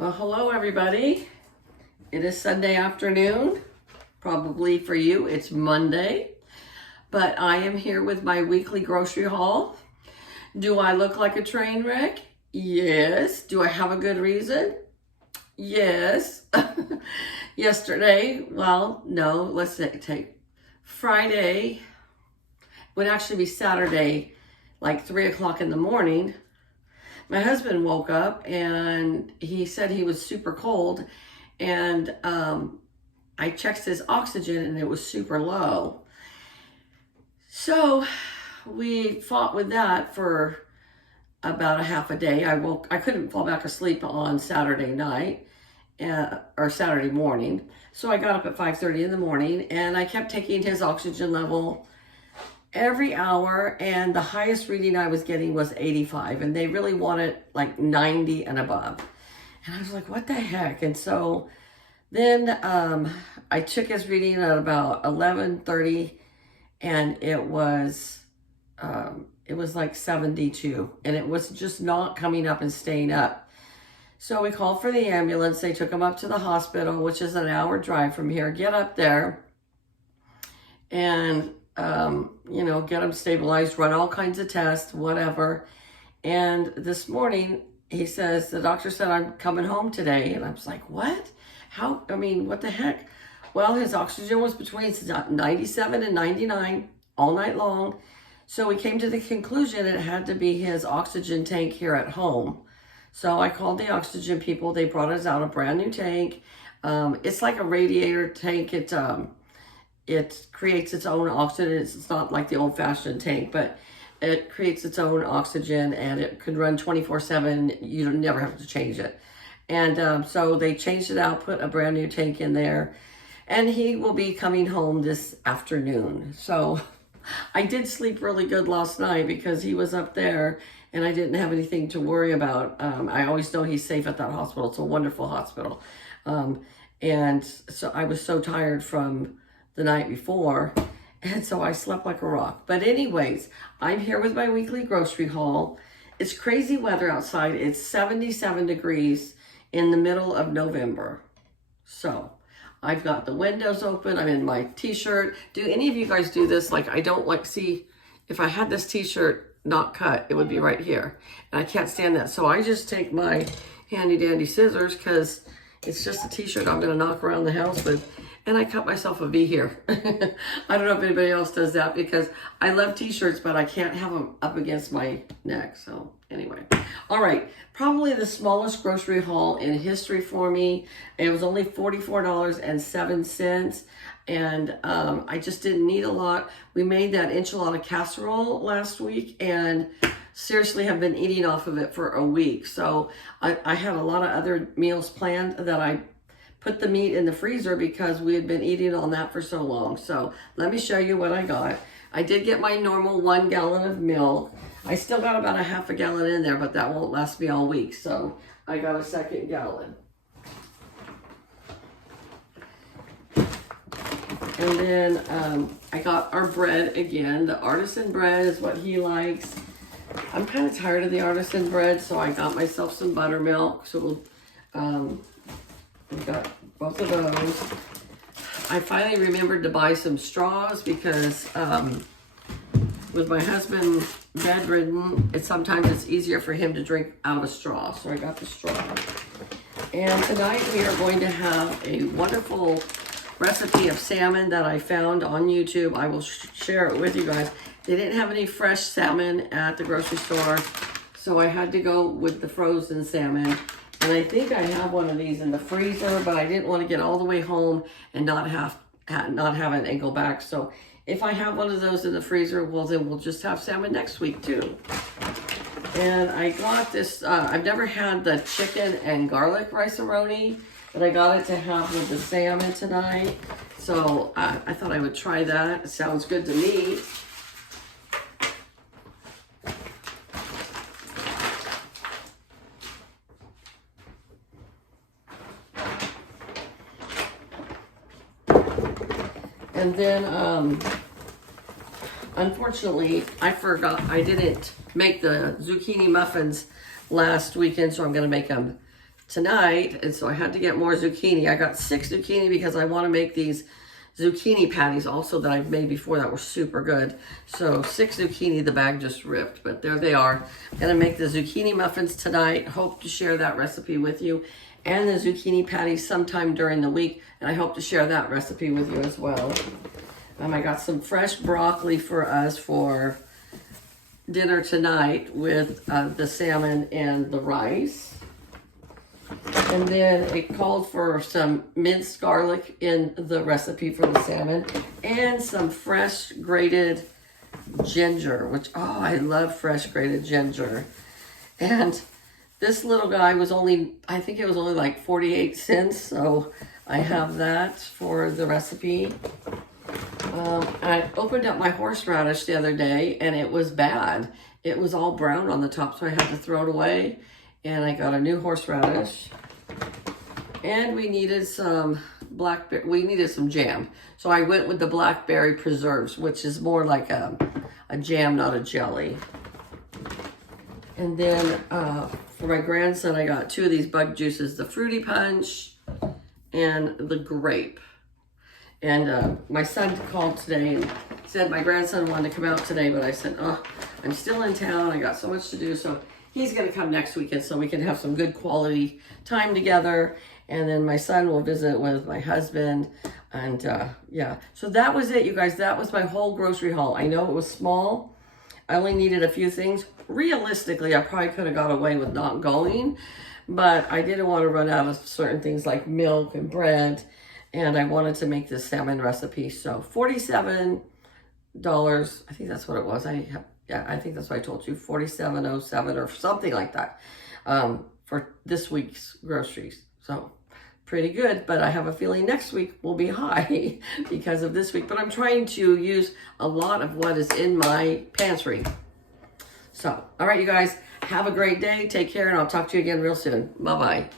Well, hello everybody. It is Sunday afternoon. Probably for you, it's Monday. But I am here with my weekly grocery haul. Do I look like a train wreck? Yes. Do I have a good reason? Yes. Yesterday, well, no, let's take Friday. Would actually be Saturday, like 3 o'clock in the morning. My husband woke up and he said he was super cold, and I checked his oxygen and it was super low. So we fought with that for about a half a day. I couldn't fall back asleep on Saturday night or Saturday morning. So I got up at 5:30 in the morning and I kept taking his oxygen level every hour, and the highest reading I was getting was 85, and they really wanted like 90 and above. And I was like, what the heck? And so then I took his reading at about 11:30, and it was like 72, and it was just not coming up and staying up. So we called for the ambulance. They took him up to the hospital, which is an hour drive from here. Get up there and get him stabilized, run all kinds of tests, whatever. And this morning, he says, the doctor said, I'm coming home today. And I was like, what? What the heck? Well, his oxygen was between 97 and 99 all night long. So we came to the conclusion it had to be his oxygen tank here at home. So I called the oxygen people. They brought us out a brand new tank. It's like a radiator tank. It creates its own oxygen. It's not like the old-fashioned tank, but it creates its own oxygen, and it could run 24/7. You don't never have to change it. And so they changed it out, put a brand new tank in there, and he will be coming home this afternoon. So I did sleep really good last night because he was up there, and I didn't have anything to worry about. I always know he's safe at that hospital. It's a wonderful hospital. And so I was so tired from the night before, and so I slept like a rock. But anyways, I'm here with my weekly grocery haul. It's crazy weather outside. It's 77 degrees in the middle of November. So I've got the windows open. I'm in my t-shirt. Do any of you guys do this? Like, I don't like, see, if I had this t-shirt not cut, it would be right here. And I can't stand that. So I just take my handy dandy scissors, because it's just a t-shirt I'm going to knock around the house with. And I cut myself a V here. I don't know if anybody else does that, because I love t-shirts, but I can't have them up against my neck. So anyway, all right. Probably the smallest grocery haul in history for me. It was only $44.07. And I just didn't need a lot. We made that enchilada casserole last week, and seriously have been eating off of it for a week. So I had a lot of other meals planned that I put the meat in the freezer because we had been eating on that for so long. So let me show you what I got. I did get my normal 1 gallon of milk. I still got about a half a gallon in there, but that won't last me all week. So I got a 2nd gallon. And then I got our bread again. The artisan bread is what he likes. I'm kind of tired of the artisan bread, so I got myself some buttermilk. So we got both of those. I finally remembered to buy some straws because with my husband bedridden, sometimes it's easier for him to drink out of a straw. So I got the straw. And tonight we are going to have a wonderful recipe of salmon that I found on YouTube. I will share it with you guys. They didn't have any fresh salmon at the grocery store, so I had to go with the frozen salmon. And I think I have one of these in the freezer, but I didn't want to get all the way home and not have it and go back. So if I have one of those in the freezer, well, then we'll just have salmon next week too. And I got this, I've never had the chicken and garlic rice-a-roni, but I got it to have with the salmon tonight. So I thought I would try that. It sounds good to me. And then, unfortunately, I forgot, I didn't make the zucchini muffins last weekend, so I'm going to make them tonight, and so I had to get more zucchini. I got 6 zucchini because I want to make these zucchini patties also that I've made before that were super good. So 6 zucchini, the bag just ripped, but there they are. I'm gonna make the zucchini muffins tonight. Hope to share that recipe with you, and the zucchini patties sometime during the week, and I hope to share that recipe with you as well. I got some fresh broccoli for us for dinner tonight with the salmon and the rice. And then it called for some minced garlic in the recipe for the salmon, and some fresh grated ginger, which, oh, I love fresh grated ginger. And this little guy was only, I think it was only like 48 cents, so I have that for the recipe. I opened up my horseradish the other day, and it was bad. It was all brown on the top, so I had to throw it away. And I got a new horseradish. And we needed some we needed some jam. So I went with the blackberry preserves, which is more like a jam, not a jelly. And then for my grandson, I got 2 of these bug juices, the Fruity Punch and the grape. And my son called today and said my grandson wanted to come out today, but I said, oh, I'm still in town. I got so much to do. So he's going to come next weekend so we can have some good quality time together. And then my son will visit with my husband. And yeah, so that was it, you guys. That was my whole grocery haul. I know it was small. I only needed a few things. Realistically, I probably could have got away with not going, but I didn't want to run out of certain things like milk and bread. And I wanted to make this salmon recipe. So $47, I think that's what it was. Yeah, I think that's what I told you, $47.07 or something like that for this week's groceries. So pretty good, but I have a feeling next week will be high because of this week. But I'm trying to use a lot of what is in my pantry. So, all right, you guys, have a great day. Take care, and I'll talk to you again real soon. Bye-bye.